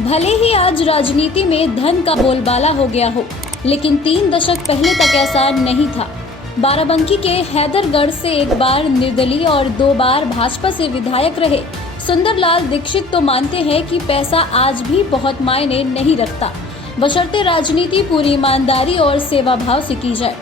भले ही आज राजनीति में धन का बोलबाला हो गया हो, लेकिन 3 दशक पहले तक ऐसा नहीं था। बाराबंकी के हैदरगढ़ से एक बार निर्दलीय और 2 बार भाजपा से विधायक रहे सुंदरलाल दीक्षित तो मानते हैं कि पैसा आज भी बहुत मायने नहीं रखता, बशर्ते राजनीति पूरी ईमानदारी और सेवा भाव से की जाए।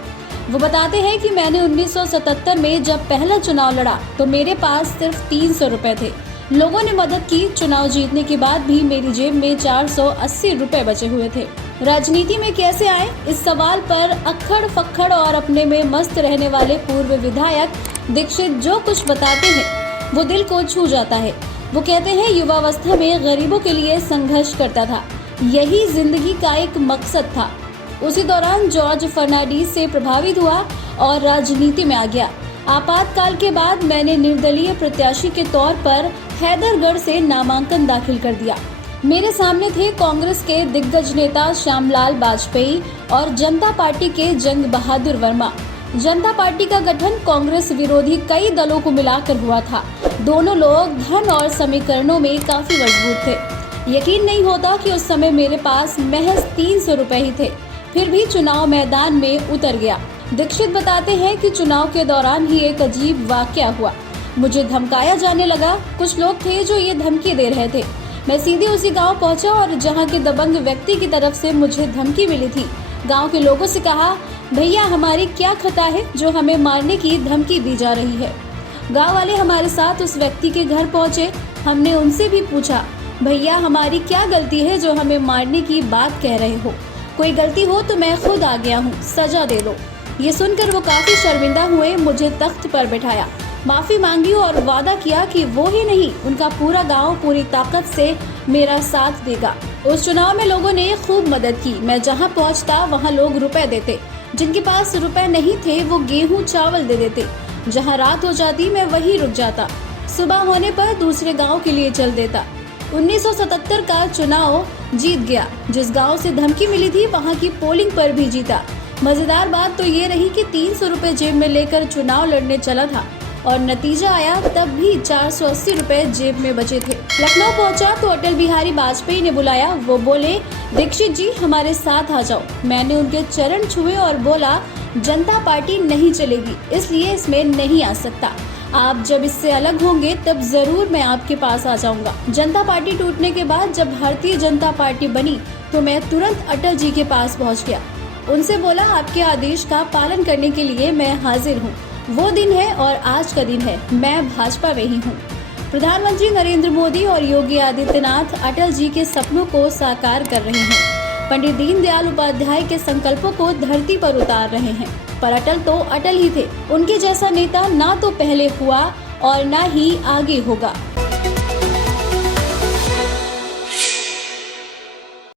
वो बताते हैं कि मैंने 1977 में जब पहला चुनाव लड़ा तो मेरे पास सिर्फ 300 रुपए थे। लोगों ने मदद की। चुनाव जीतने के बाद भी मेरी जेब में 480 रुपए बचे हुए थे। राजनीति में कैसे आए, इस सवाल पर अक्खड़ फक्खड़ और अपने में मस्त रहने वाले पूर्व विधायक दीक्षित जो कुछ बताते हैं वो दिल को छू जाता है। वो कहते हैं युवावस्था में गरीबों के लिए संघर्ष करता था, यही जिंदगी का एक मकसद था। उसी दौरान जॉर्ज फर्नांडीज से प्रभावित हुआ और राजनीति में आ गया। आपातकाल के बाद मैंने निर्दलीय प्रत्याशी के तौर पर हैदरगढ़ से नामांकन दाखिल कर दिया। मेरे सामने थे कांग्रेस के दिग्गज नेता श्यामलाल वाजपेयी और जनता पार्टी के जंग बहादुर वर्मा। जनता पार्टी का गठन कांग्रेस विरोधी कई दलों को मिलाकर हुआ था। दोनों लोग धन और समीकरणों में काफी मजबूत थे। यकीन नहीं होता कि उस समय मेरे पास महज 300 रुपए ही थे, फिर भी चुनाव मैदान में उतर गया। दीक्षित बताते हैं कि चुनाव के दौरान ही एक अजीब वाकया हुआ। मुझे धमकाया जाने लगा। कुछ लोग थे जो ये धमकी दे रहे थे। मैं सीधे उसी गांव पहुंचा और जहां के दबंग व्यक्ति की तरफ से मुझे धमकी मिली थी, गांव के लोगों से कहा, भैया हमारी क्या खता है जो हमें मारने की धमकी दी जा रही है। गाँव वाले हमारे साथ उस व्यक्ति के घर पहुंचे। हमने उनसे भी पूछा, भैया हमारी क्या गलती है जो हमें मारने की बात कह रहे हो? कोई गलती हो तो मैं खुद आ गया हूँ, सजा दे दो। ये सुनकर वो काफी शर्मिंदा हुए। मुझे तख्त पर बैठाया, माफी मांगी और वादा किया कि वो ही नहीं, उनका पूरा गांव पूरी ताकत से मेरा साथ देगा। उस चुनाव में लोगों ने खूब मदद की। मैं जहां पहुंचता वहां लोग रुपए देते, जिनके पास रुपए नहीं थे वो गेहूं चावल दे देते। जहां रात हो जाती मैं वहीं रुक जाता, सुबह होने पर दूसरे गाँव के लिए चल देता। 1977 का चुनाव जीत गया। जिस गाँव से धमकी मिली थी वहाँ की पोलिंग पर भी जीता। मजेदार बात तो ये रही कि 300 रुपए जेब में लेकर चुनाव लड़ने चला था और नतीजा आया तब भी 480 रुपए जेब में बचे थे। लखनऊ पहुंचा तो अटल बिहारी वाजपेयी ने बुलाया। वो बोले, दीक्षित जी हमारे साथ आ जाओ। मैंने उनके चरण छुए और बोला, जनता पार्टी नहीं चलेगी, इसलिए इसमें नहीं आ सकता। आप जब इससे अलग होंगे तब जरूर मैं आपके पास आ जाऊंगा। जनता पार्टी टूटने के बाद जब भारतीय जनता पार्टी बनी तो मैं तुरंत अटल जी के पास पहुंच गया। उनसे बोला, आपके आदेश का पालन करने के लिए मैं हाजिर हूँ। वो दिन है और आज का दिन है, मैं भाजपा में ही हूँ। प्रधानमंत्री नरेंद्र मोदी और योगी आदित्यनाथ अटल जी के सपनों को साकार कर रहे हैं। पंडित दीनदयाल उपाध्याय के संकल्पों को धरती पर उतार रहे हैं। पर अटल तो अटल ही थे। उनके जैसा नेता ना तो पहले हुआ और ना ही आगे होगा।